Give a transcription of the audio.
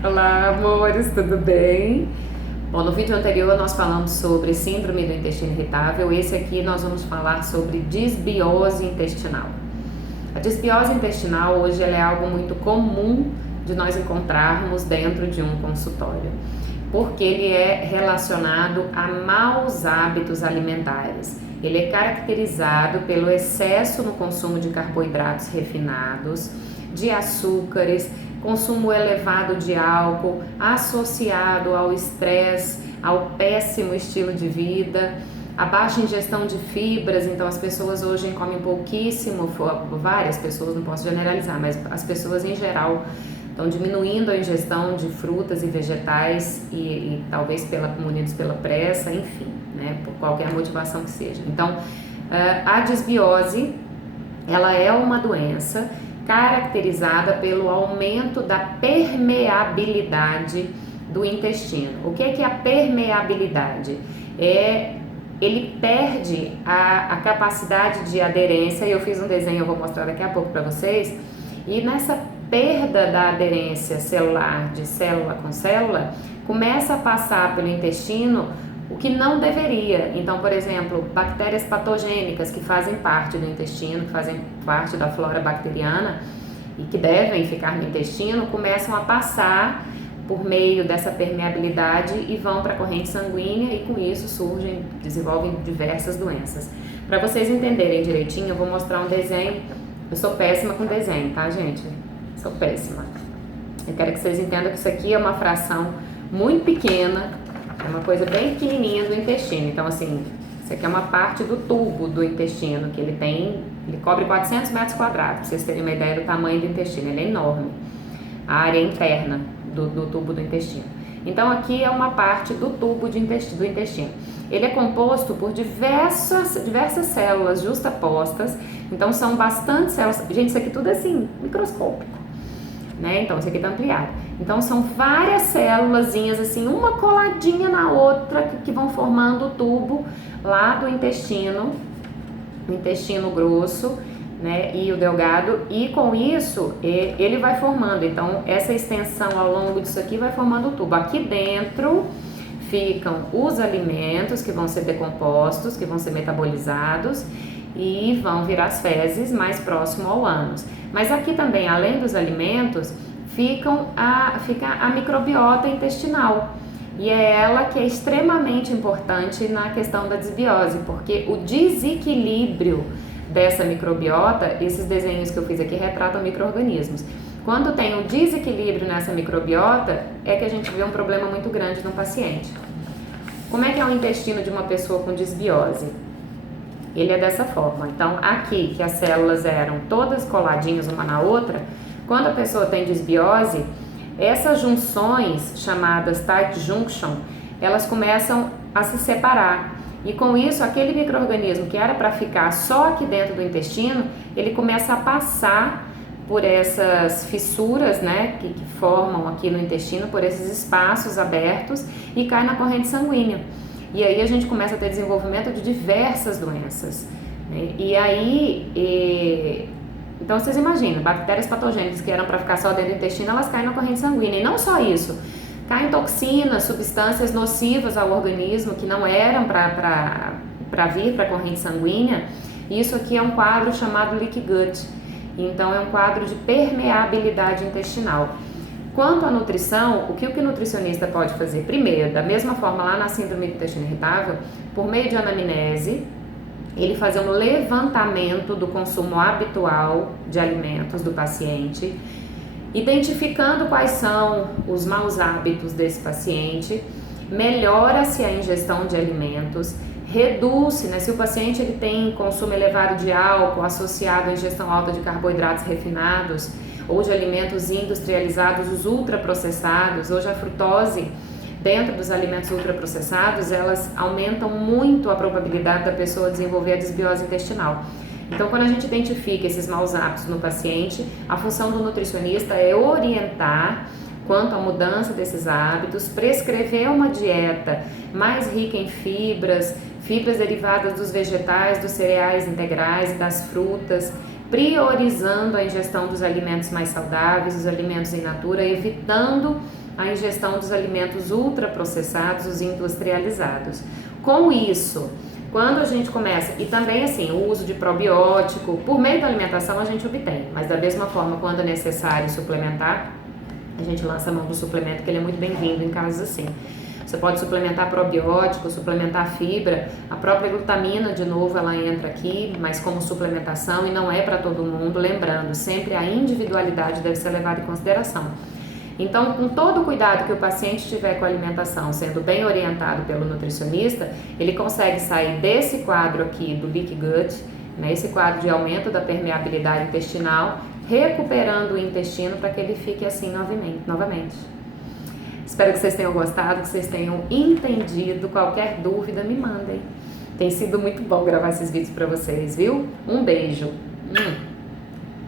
Olá, amores, tudo bem? Bom, no vídeo anterior nós falamos sobre síndrome do intestino irritável. Esse aqui nós vamos falar sobre disbiose intestinal. A disbiose intestinal hoje ela é algo muito comum de nós encontrarmos dentro de um consultório, porque ele é relacionado a maus hábitos alimentares. Ele é caracterizado pelo excesso no consumo de carboidratos refinados, de açúcares, consumo elevado de álcool, associado ao estresse, ao péssimo estilo de vida, a baixa ingestão de fibras. Então as pessoas hoje comem pouquíssimo, várias pessoas, não posso generalizar, mas as pessoas em geral estão diminuindo a ingestão de frutas e vegetais e talvez munidos pela pressa, enfim, né, por qualquer motivação que seja. Então, a disbiose, ela é uma doença caracterizada pelo aumento da permeabilidade do intestino. O que é a permeabilidade? Ele perde a capacidade de aderência, e eu fiz um desenho, eu vou mostrar daqui a pouco para vocês, e nessa perda da aderência celular, de célula com célula, começa a passar pelo intestino o que não deveria. Então, por exemplo, bactérias patogênicas que fazem parte do intestino, que fazem parte da flora bacteriana e que devem ficar no intestino, começam a passar por meio dessa permeabilidade e vão para a corrente sanguínea, e com isso desenvolvem diversas doenças. Para vocês entenderem direitinho, eu vou mostrar um desenho. Eu sou péssima com desenho, tá, gente? Sou péssima. Eu quero que vocês entendam que isso aqui é uma fração muito pequena, é uma coisa bem pequenininha do intestino. Então, assim, isso aqui é uma parte do tubo do intestino, que ele cobre 400 metros quadrados, para vocês terem uma ideia do tamanho do intestino. Ele é enorme, a área interna do tubo do intestino. Então, aqui é uma parte do tubo do intestino. Ele é composto por diversas células justapostas. Então, são bastante células. Gente, isso aqui tudo é assim, microscópico, né? Então, isso aqui tá ampliado. Então, são várias célulazinhas assim, uma coladinha na outra, que vão formando o tubo lá do intestino, o intestino grosso, né, e o delgado, e com isso ele vai formando. Então, essa extensão ao longo disso aqui vai formando o tubo. Aqui dentro ficam os alimentos que vão ser decompostos, que vão ser metabolizados e vão virar as fezes mais próximo ao ânus. Mas aqui também, além dos alimentos, fica a microbiota intestinal. E é ela que é extremamente importante na questão da disbiose, porque o desequilíbrio dessa microbiota, esses desenhos que eu fiz aqui retratam micro-organismos. Quando tem um desequilíbrio nessa microbiota, é que a gente vê um problema muito grande no paciente. Como é que é o intestino de uma pessoa com disbiose? Ele é dessa forma. Então, aqui, que as células eram todas coladinhas uma na outra, quando a pessoa tem disbiose, essas junções, chamadas tight junction, elas começam a se separar. E com isso, aquele micro-organismo que era para ficar só aqui dentro do intestino, ele começa a passar por essas fissuras, né, que formam aqui no intestino, por esses espaços abertos, e cai na corrente sanguínea. E aí a gente começa a ter desenvolvimento de diversas doenças, né? E aí, então vocês imaginam, bactérias patogênicas que eram para ficar só dentro do intestino, elas caem na corrente sanguínea. E não só isso, caem toxinas, substâncias nocivas ao organismo que não eram para vir para a corrente sanguínea. Isso aqui é um quadro chamado leaky gut. Então é um quadro de permeabilidade intestinal. Quanto à nutrição, o que o nutricionista pode fazer? Primeiro, da mesma forma lá na síndrome do intestino irritável, por meio de anamnese, ele fazer um levantamento do consumo habitual de alimentos do paciente, identificando quais são os maus hábitos desse paciente, melhora-se a ingestão de alimentos, reduz-se, né, se o paciente ele tem consumo elevado de álcool associado à ingestão alta de carboidratos refinados ou de alimentos industrializados, os ultraprocessados. Hoje a frutose dentro dos alimentos ultraprocessados, elas aumentam muito a probabilidade da pessoa desenvolver a disbiose intestinal. Então, quando a gente identifica esses maus hábitos no paciente, a função do nutricionista é orientar quanto à mudança desses hábitos, prescrever uma dieta mais rica em fibras derivadas dos vegetais, dos cereais integrais e das frutas, priorizando a ingestão dos alimentos mais saudáveis, os alimentos in natura, evitando a ingestão dos alimentos ultraprocessados, os industrializados. Com isso, quando a gente começa, e também assim, o uso de probiótico, por meio da alimentação a gente obtém, mas da mesma forma, quando é necessário suplementar, a gente lança a mão do suplemento, que ele é muito bem-vindo em casos assim. Você pode suplementar probiótico, suplementar fibra, a própria glutamina, de novo, ela entra aqui, mas como suplementação e não é para todo mundo, lembrando, sempre a individualidade deve ser levada em consideração. Então, com todo o cuidado que o paciente tiver com a alimentação, sendo bem orientado pelo nutricionista, ele consegue sair desse quadro aqui do leaky gut, né, esse quadro de aumento da permeabilidade intestinal, recuperando o intestino para que ele fique assim novamente. Espero que vocês tenham gostado, que vocês tenham entendido. Qualquer dúvida, me mandem. Tem sido muito bom gravar esses vídeos para vocês, viu? Um beijo!